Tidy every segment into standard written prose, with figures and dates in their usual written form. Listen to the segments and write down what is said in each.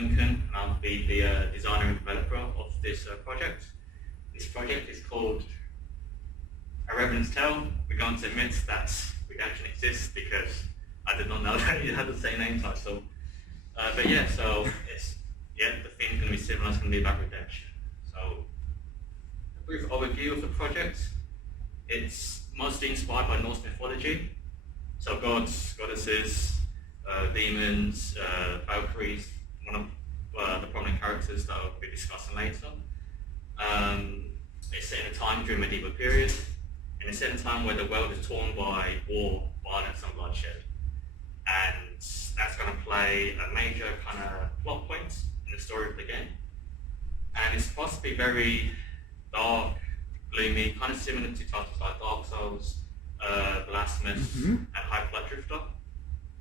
Sanongkhun, and I'll be the designer and developer of this project. This project is called A Revenant's Tale. We're going to admit that Redemption exists because I did not know that it had the same name title. But yeah, so the theme's going to be similar. It's going to be about redemption. So a brief overview of the project. It's mostly inspired by Norse mythology. So gods, goddesses, demons, Valkyries, one of the prominent characters that I'll be discussing later. It's set in a time during medieval period, and it's set in a time where the world is torn by war, violence and bloodshed. And that's going to play a major kind of plot point in the story of the game. And it's supposed to be very dark, gloomy, kind of similar to titles like Dark Souls, Blasphemous, and Hyperlight Drifter.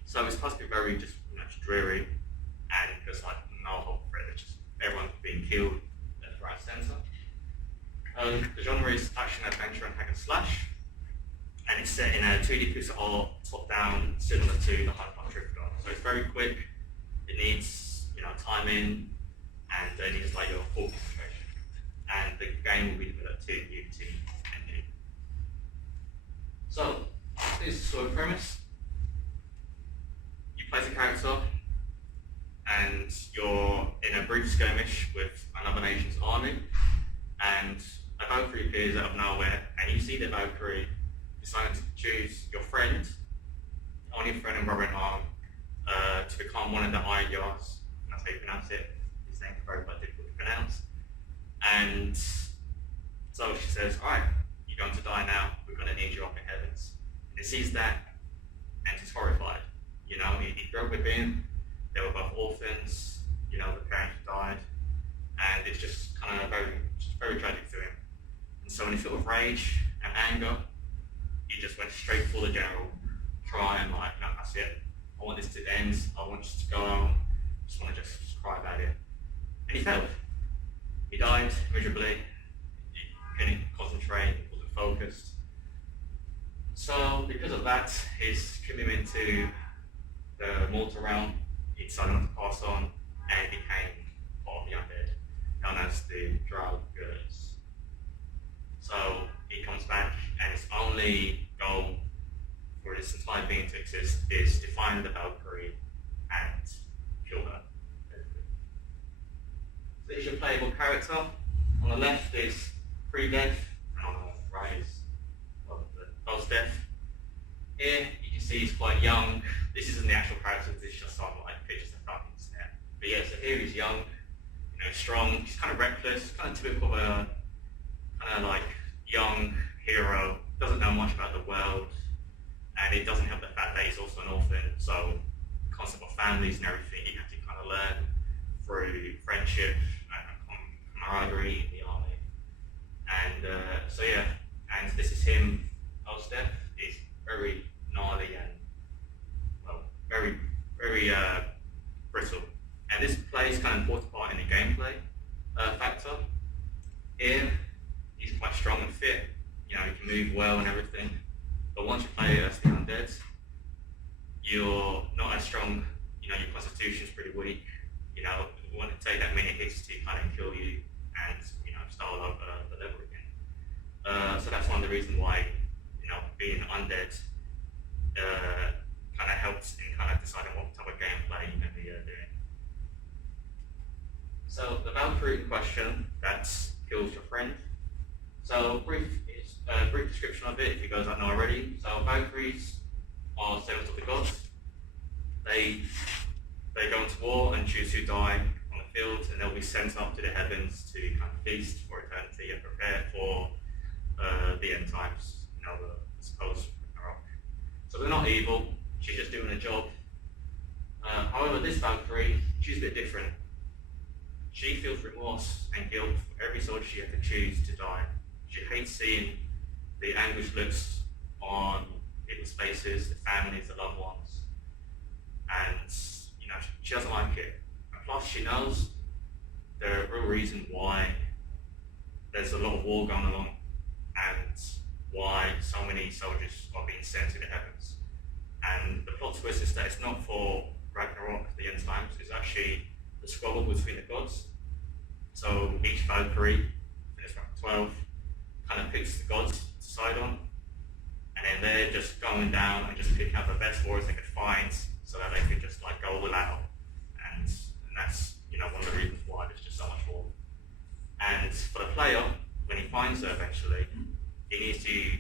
So it's supposed to be very just dreary, and there's like no hope for it. It's just everyone's being killed left, right, centre. The genre is action, adventure, and hack and slash, and it's set in a 2D pixel art, top-down, similar to the Hyperlight Drifter. So it's very quick. It needs timing, and it needs like your full concentration. And the game will be developed in Unity and Unity. So this is the sort of premise. You place a character, and you're in a brief skirmish with another nation's army, and a Valkyrie appears out of nowhere, and you see the Valkyrie deciding to choose your friend, only friend and brother in arm, to become one of the Iron Yards. That's how you pronounce it. His name's very difficult to pronounce. And so she says, alright, you're going to die now, we're going to need you up in heavens. And he sees that, and he's horrified. He grew up with him, they were both orphans, the parents died, and it's just kind of very tragic to him. And so in a fit of rage and anger, he just went straight for the general, crying like, no, that's it. I want this to end, I want you to go home, I just want to just cry about it. And he failed. He died miserably, he couldn't concentrate, he wasn't focused. So because of that, his commitment to the mortal realm, he decided not to pass on, and he became part of the undead, known as the Draugrs. So he comes back, and his only goal for this entire being to exist is to find the Valkyrie and kill her. So here's your playable character. On the left is pre-death, and on the right is post-death. Here you can see he's quite young. This isn't the actual character, this is just some pictures I found on the internet. But yeah, so here he's young, strong, he's kind of reckless, kind of typical of a young hero, doesn't know much about the world, and it doesn't help the fact that he's also an orphan, so the concept of families and everything you have to kind of learn through friendship and camaraderie in the army. And so yeah, and this is him post-death. He's very gnarly and very brittle. And this plays kind of important part in the gameplay factor. Here, he's quite strong and fit. He can move well and everything. But once you play as the undead, you're not as strong. Your constitution's pretty weak. It won't take that many hits to kind of kill you and start over the level again. So that's one of the reasons why being undead kind of helps in kind of deciding what type of gameplay you're going to be doing. So the Valkyrie in question that kills your friend. So brief description of it, if you guys don't know already. So Valkyries are servants of the gods. They go into war and choose who die on the field, and they'll be sent up to the heavens to kind of feast for eternity and prepare for the end times. The supposed Ragnarok. So they're not evil. She's just doing a job. However, this Valkyrie, she's a bit different. She feels remorse and guilt for every soldier she had to choose to die. She hates seeing the anguished looks on people's faces, the families, the loved ones, and she doesn't like it. And plus, she knows the real reason why there's a lot of war going on and why so many soldiers are being sent to the heavens. And the plot twist is that it's not for Ragnarok, the end times, it's actually the squabble between the gods. So each Valkyrie, in this rank 12, kind of picks the gods to side on, and then they're just going down and just picking out the best warriors they could find so that they could just like go all out. And that's one of the reasons why there's just so much war. And for the player, when he finds her eventually, he needs to,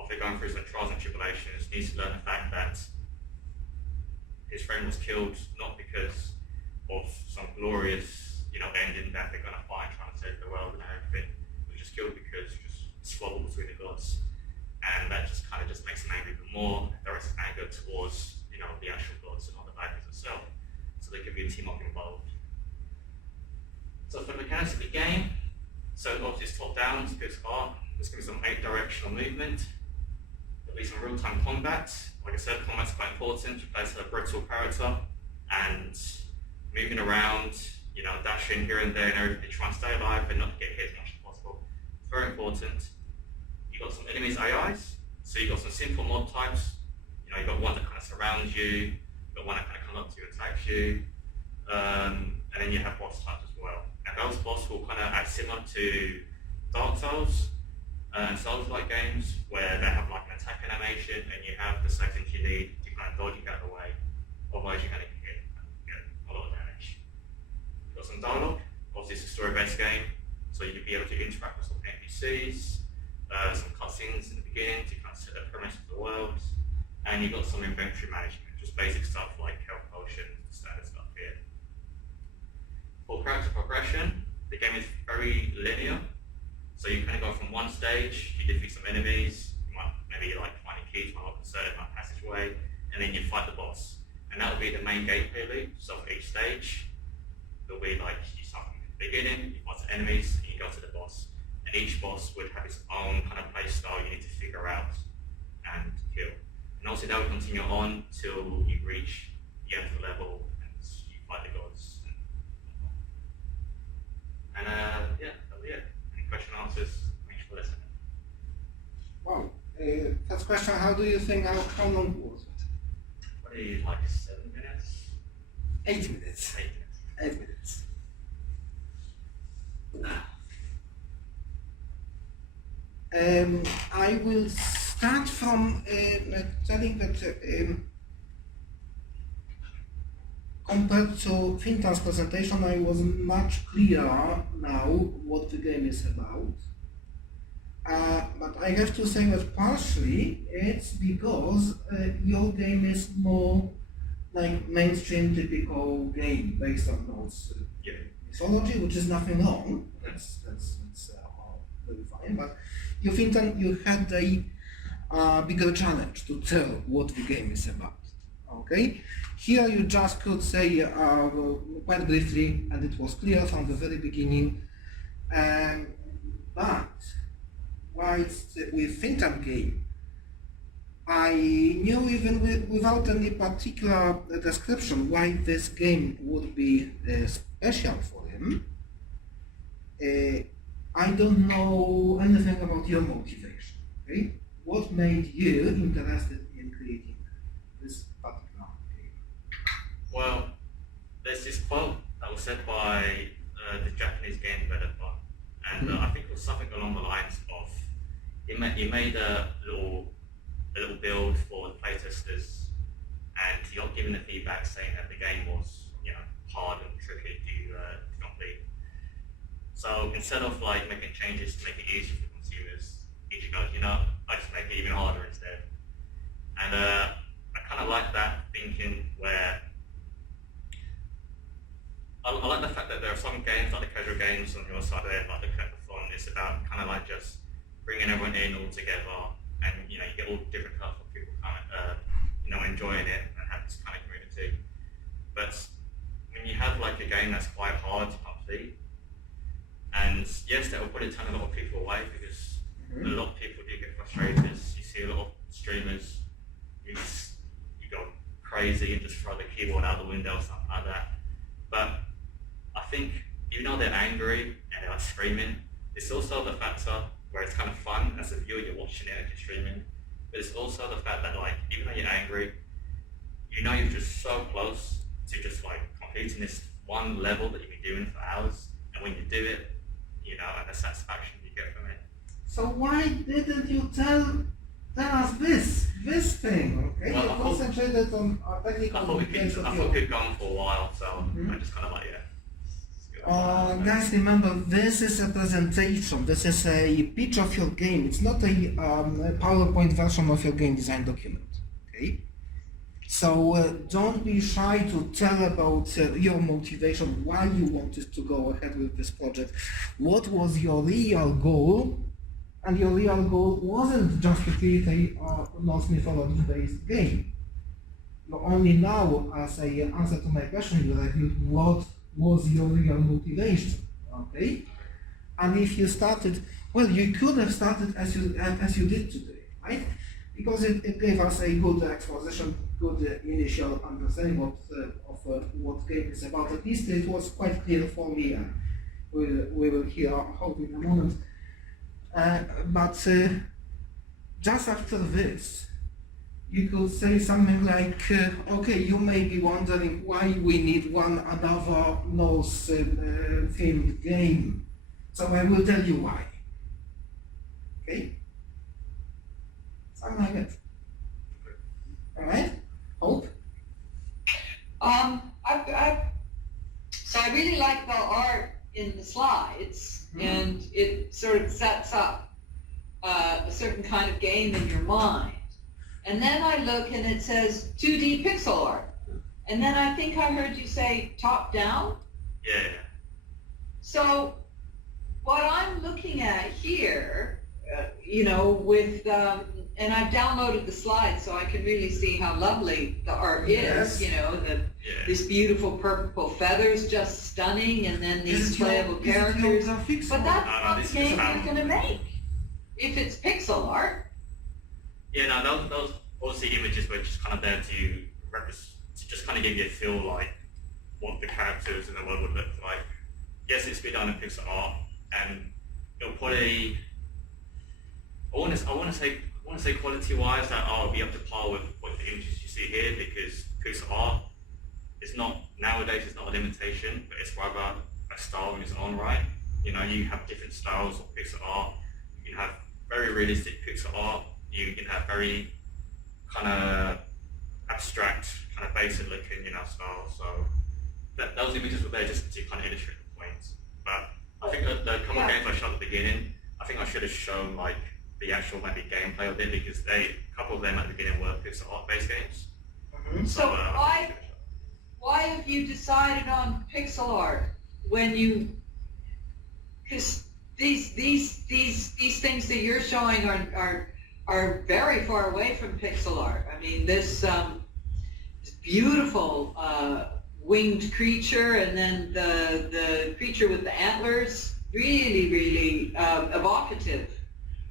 after going through some trials and tribulations, needs to learn the fact that his friend was killed not because of some glorious, ending that they're gonna find trying to save the world and everything. He was just killed because just squabble between the gods. And that just kind of just makes him angry even more, directs anger towards, the actual gods and not the Valkyries itself. So there could be a team up involved. So for the mechanics of the game, so obviously it's top down, it's a good start. There's going to be some 8 directional movement. There'll be some real-time combat. Like I said, combat's quite important to play as a brittle character and moving around, dashing here and there and everything, trying to stay alive and not get hit as much as possible. It's very important. You've got some enemies AIs, so you've got some simple mob types. You've got one that kind of surrounds you, you've got one that kind of comes up to you and attacks you, and then you have boss types as well. And those boss will kind of act similar to Dark Souls and Souls-like games where they have like an attack animation and you have the settings you need to kind of dodge and get out of the way, otherwise you're going to get a lot of damage. You've got some dialogue, obviously it's a story-based game, so you'll be able to interact with some NPCs, some cutscenes in the beginning to kind of set the premise of the world, and you've got some inventory management, just basic stuff like health potions, standard stuff here. For character progression, the game is very linear, so you kind of go from one stage, you defeat some enemies, you might maybe like find a key to unlock a certain passageway, and then you fight the boss. And that will be the main gameplay loop. So for each stage, there'll be like you start from the beginning, you fight the enemies, and you go to the boss. And each boss would have its own kind of play style you need to figure out and kill. And also that will continue on till you reach the end of the level and you fight the gods. And yeah, that'll be it. Any question and answers? Thanks for listening. Wow. First question, how do you think, how long was it? Probably like 7 minutes. 8 minutes. 8 minutes. 8 minutes. I will start from telling that compared to Fintan's presentation, I was much clearer now what the game is about. But I have to say that partially it's because your game is more like mainstream typical game based on Norse mythology, which is nothing wrong. That's very fine. But you think that you had a bigger challenge to tell what the game is about. Okay, here you just could say quite briefly, and it was clear from the very beginning. But whilst with Fintan game, I knew even without any particular description why this game would be special for him. I don't know anything about your motivation. Okay, what made you interested in creating this particular game? Well, there's this quote that was said by the Japanese game developer, and I think it was something along the lines of he made a little build for the playtesters, and he got given the feedback saying that the game was hard and tricky to complete. So instead of like making changes to make it easier for consumers, he just goes, I just make it even harder instead. And I kind of like that thinking where I like the fact that there are some games, like the casual games on your side there, like the Caton, it's about kind of like just bringing everyone in all together, and you get all different types of people kind of enjoying it and have this kind of community. But when you have like a game that's quite hard to complete, and yes, that will probably turn a lot of people away because a lot of people do get frustrated. You see a lot of streamers you go crazy and just throw the keyboard out the window or something like that. But I think even though they're angry and they're like screaming, it's also the factor where it's kind of fun as a viewer, you're watching it and you're streaming. But it's also the fact that like even though you're angry, you're just so close to just like completing this one level that you've been doing for hours, and when you do it, you know, and the satisfaction you get from it. So why didn't you tell us this thing? Okay, Well, you concentrated on technical details of I your. thought we'd gone for a while, so I just kind of like, yeah. Guys, remember, this is a presentation. This is a pitch of your game. It's not a PowerPoint version of your game design document. Okay. So don't be shy to tell about your motivation, why you wanted to go ahead with this project. What was your real goal? And your real goal wasn't just to create a Norse mythology-based game. You only now, as an answer to my question, you revealed what was your real motivation. Okay? And if you started, well, you could have started as you did today, right? Because it gave us a good exposition, good initial understanding of what game is about. At least it was quite clear for me, and we will hear how in a moment. But just after this, you could say something like, okay, you may be wondering why we need another Norse themed game. So I will tell you why. Okay? Something like that. Alright? Hope? So I really like the art in the slides, and it sort of sets up a certain kind of game in your mind. And then I look and it says 2D pixel art. And then I think I heard you say top down. Yeah. So what I'm looking at here, you know, with, and I've downloaded the slides so I can really see how lovely the art Yes. is, you know, this beautiful purple feathers, just stunning, and then these playable characters. But that's not the game you're going to make if it's pixel art. Yeah, no, those obviously images were just kind of there to just kind of give you a feel like what the characters in the world would look like. Yes, it's been done in pixel art, and it'll probably, I want to say quality-wise that it'll be up to par with what the images you see here, because pixel art is not nowadays. It's not a limitation, but it's rather a style in its own right. You know, you have different styles of pixel art. You can have very realistic pixel art. You can have very kind of abstract, kind of basic looking, you know, style. So those images were there just to kind of illustrate the points. But I think that the couple of games I showed at the beginning, I think I should have shown like the actual maybe gameplay of it, because a couple of them at the beginning were pixel art based games. So why have you decided on pixel art when you? Because these things that you're showing are very far away from pixel art. I mean, this beautiful winged creature, and then the creature with the antlers, really evocative.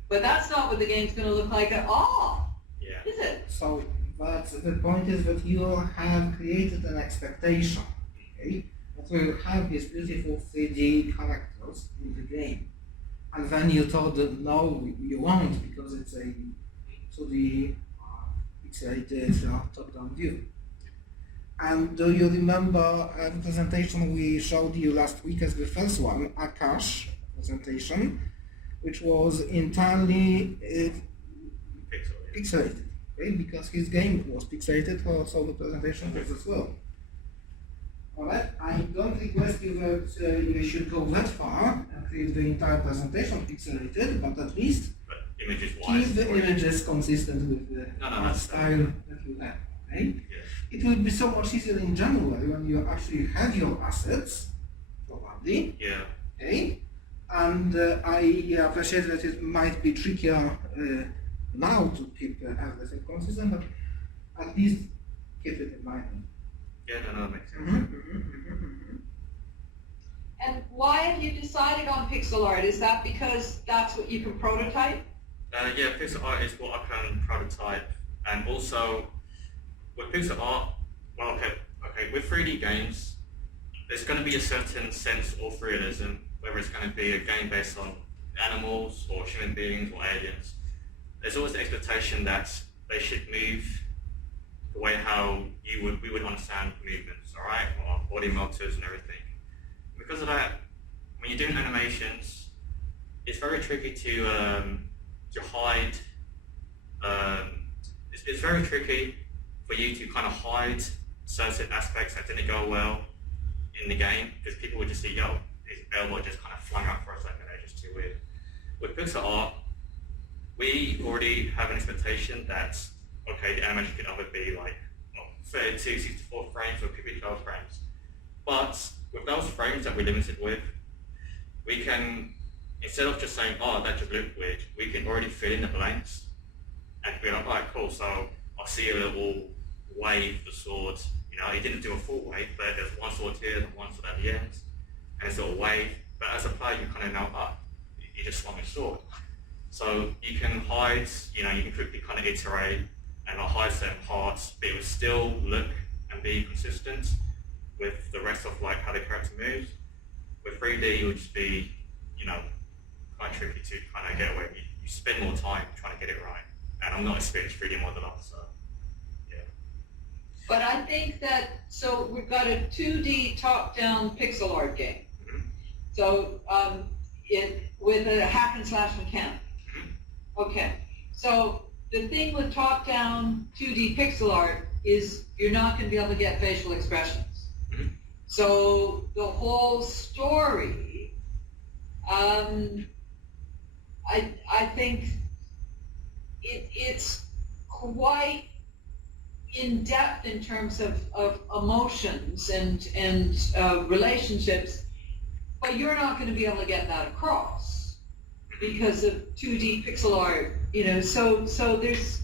But that's not what the game's going to look like at all, is it? So, but the point is that you have created an expectation, okay? That we will have these beautiful 3D characters in the game. And then you told them, no, you won't, because it's a 2D pixelated top-down view. And do you remember the presentation we showed you last week as the first one, Akash presentation, which was entirely pixelated, okay? Because his game was pixelated, so the presentation was as well. Alright, I don't request you that you should go that far and create the entire presentation pixelated, but at least keep the images consistent with the style that you have. Okay? Yeah. It will be so much easier in January when you actually have your assets, probably. Yeah. Okay? And I appreciate that it might be trickier now to keep everything consistent, but at least keep it in mind. Yeah, no, that makes sense. And why have you decided on pixel art? Is that because that's what you can prototype? Yeah, pixel art is what I can prototype, and also with pixel art, well, okay, with 3D games, there's going to be a certain sense of realism, whether it's going to be a game based on animals or human beings or aliens. There's always the expectation that they should move the way how we would understand movements, all right, or body motors and everything. Because of that, when you're doing animations, it's very tricky to hide. It's very tricky for you to kind of hide certain aspects that didn't go well in the game, because people would just see, yo, his elbow just kind of flung up for a second, it's just too weird. With pixel art, we already have an expectation that, okay, the animation could either be like 32, 64 frames, or it could be 12 frames. But with those frames that we're limited with, we can, instead of just saying, oh, that just looked weird, we can already fill in the blanks and be like, alright, cool, so I see a little wave of the sword. You know, he didn't do a full wave, but there's one sword here and one sword at the end, and it's a little wave. But as a player, you kind of know, you just swung a sword. So you can hide, you know, you can quickly kind of iterate and hide certain parts, but it would still look and be consistent with the rest of like how the character moves. With 3D, it would just be, you know, quite tricky to kind of get away. You spend more time trying to get it right. And I'm not an experienced 3D modeler, so yeah. But I think that, so we've got a 2D top-down pixel art game. Mm-hmm. So with a hack and slash mechanic. Mm-hmm. Okay, so the thing with top-down 2D pixel art is you're not going to be able to get facial expressions. Mm-hmm. So the whole story, I think it's quite in depth in terms of emotions and relationships, but you're not going to be able to get that across because of 2D pixel art, you know. So there's,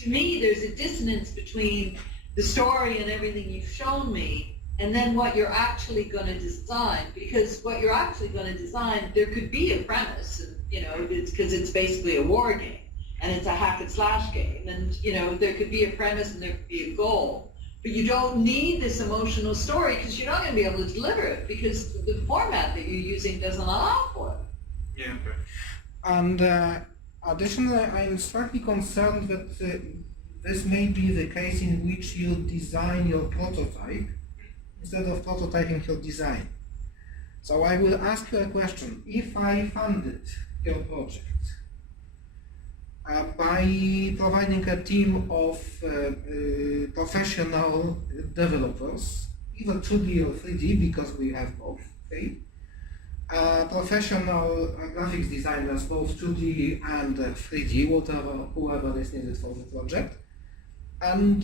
to me, there's a dissonance between the story and everything you've shown me and then what you're actually going to design, because what you're actually going to design, there could be a premise, and, you know, it's because it's basically a war game and it's a hack and slash game, and, you know, there could be a premise and there could be a goal, but you don't need this emotional story because you're not going to be able to deliver it because the format that you're using doesn't allow for it. Yeah, okay. And additionally, I'm slightly concerned that this may be the case in which you design your prototype instead of prototyping your design. So I will ask you a question. If I funded your project by providing a team of professional developers, either 2D or 3D, because we have both, okay? Professional graphics designers, both 2D and 3D, whoever is needed for the project, and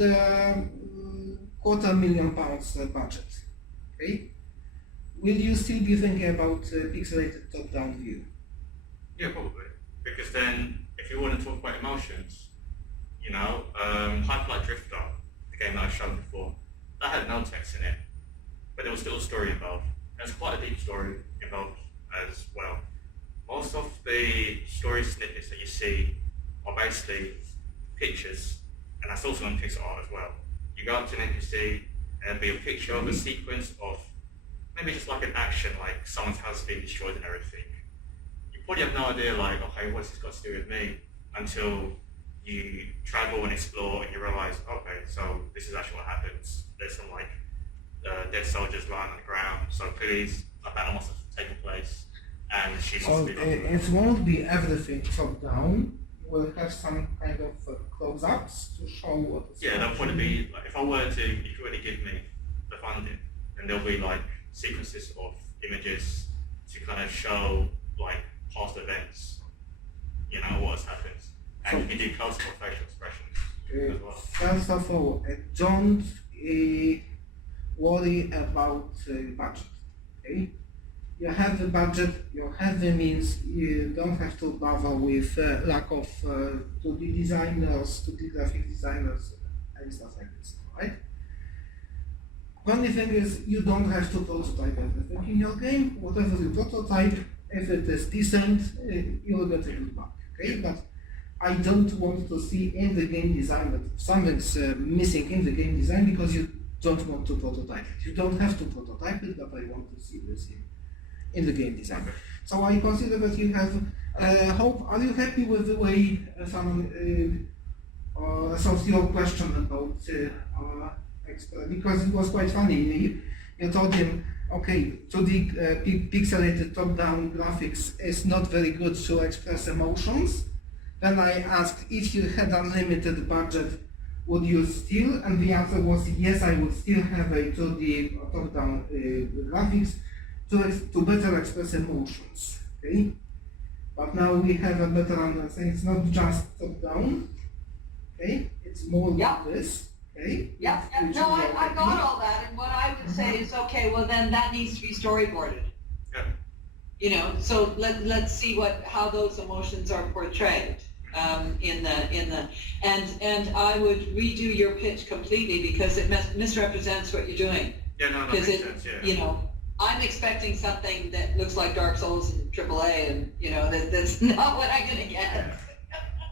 £250,000 budget. Okay, will you still be thinking about pixelated top-down view? Yeah, probably. Because then, if you want to talk about emotions, you know, Hyperlight Drifter, the game that I showed before, that had no text in it, but there was still a story involved. There's quite a deep story involved as well. Most of the story snippets that you see are basically pictures, and that's also in pixel art as well. You go up to an NPC, and there'll be a picture of a sequence of maybe just like an action, like someone's house being destroyed and everything. You probably have no idea, like, okay, what's this got to do with me? Until you travel and explore and you realize, okay, so this is actually what happens. There's some like dead soldiers lying on the ground, so clearly a battle must have taken place, and she must So be. it won't be everything top down. We'll have some kind of close-ups to show what is Yeah, there'll probably be, like, if you were to give me the funding, then there'll be like sequences of images to kind of show like past events, you know, what has happened. And you can do close-up facial expressions as well. First of all, don't worry about budget. Okay? You have the budget, you have the means, you don't have to bother with lack of 2D designers, 2D graphic designers, and stuff like this, right? Only thing is, you don't have to prototype everything in your game. Whatever you prototype, if it is decent, you will get a good mark, okay? But I don't want to see in the game design that something's missing in the game design because you don't want to prototype it. You don't have to prototype it, but I want to see this in the game design. So I consider that you have hope. Are you happy with the way So your question about because it was quite funny. You told him, okay, 2D pixelated top-down graphics is not very good to express emotions. Then I asked if you had unlimited budget, would you still? And the answer was yes, I would still have a 2D top-down graphics to better express emotions. Okay, but now we have a better understanding. It's not just top-down. Okay, it's more like this. Okay. Yeah. No, I got all that, and what I would say is, okay, well then that needs to be storyboarded. Yeah. You know, so let's see how those emotions are portrayed in the and I would redo your pitch completely because it misrepresents what you're doing. Yeah, no, that makes sense. Yeah. You know, I'm expecting something that looks like Dark Souls and AAA, and you know that's not what I'm gonna get.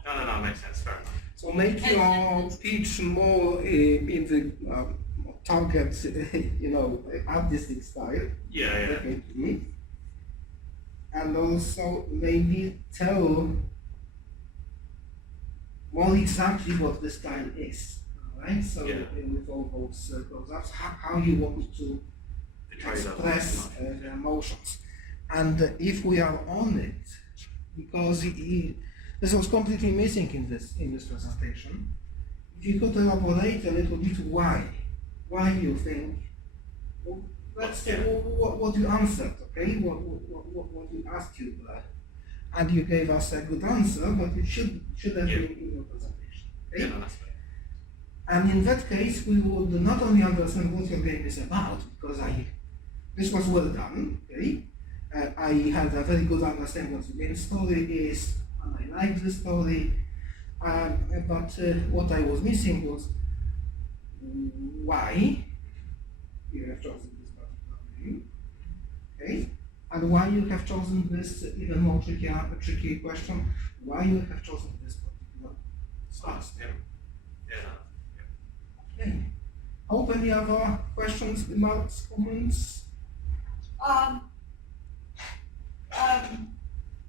Yeah. No, makes sense. Fair enough. So make your pitch more in the target, artistic style. Yeah. Definitely. And also maybe tell more exactly what the style is. Alright? So with all those close-ups, how you want to express the emotions. And if we are on it, because this was completely missing in this presentation. If you could elaborate a little bit why you think, let's say what you answered, okay? What we asked you, and you gave us a good answer, but it should have been in your presentation, okay? Yeah, no, that's fair. And in that case, we would not only understand what your game is about, because this was well done, okay? I had a very good understanding what the game story is, and I liked the story, but what I was missing was why you have chosen this particular game, okay? And why you have chosen this even more tricky question, why you have chosen this particular style. Okay. Hope any other questions, remarks, comments?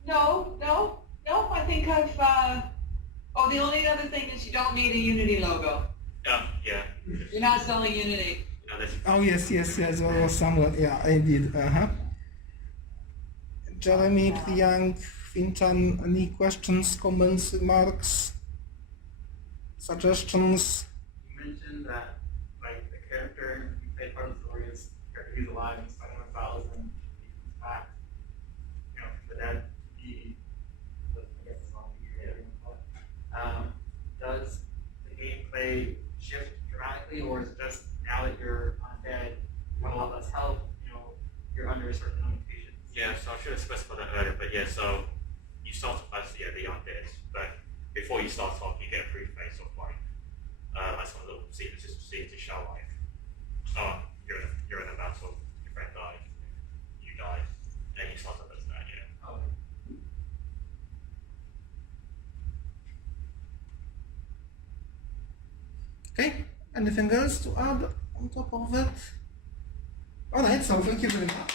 No, I think I've, the only other thing is you don't need a Unity logo. Yeah. You're not selling Unity. Oh, yes, there was someone, indeed, Jeremy, Young, Fintan, any questions, comments, remarks, suggestions? You mentioned that, like, the character, you played part of the story is the character who's alive and stuck in a thousand, he comes back, for the dead. Does the gameplay shift dramatically, or is it just now that you're undead, you want a lot less health, you're under certain limitations? Yeah, so I should have specified that earlier, but yeah, so you start off as the undead, but before you start off, you get a free phase of life. That's one little scene, just to show life. Oh, you're in a battle, your friend died, you died, then you start off as that, yeah. Oh. Okay, anything else to add on top of that? Alright, so thank you very much.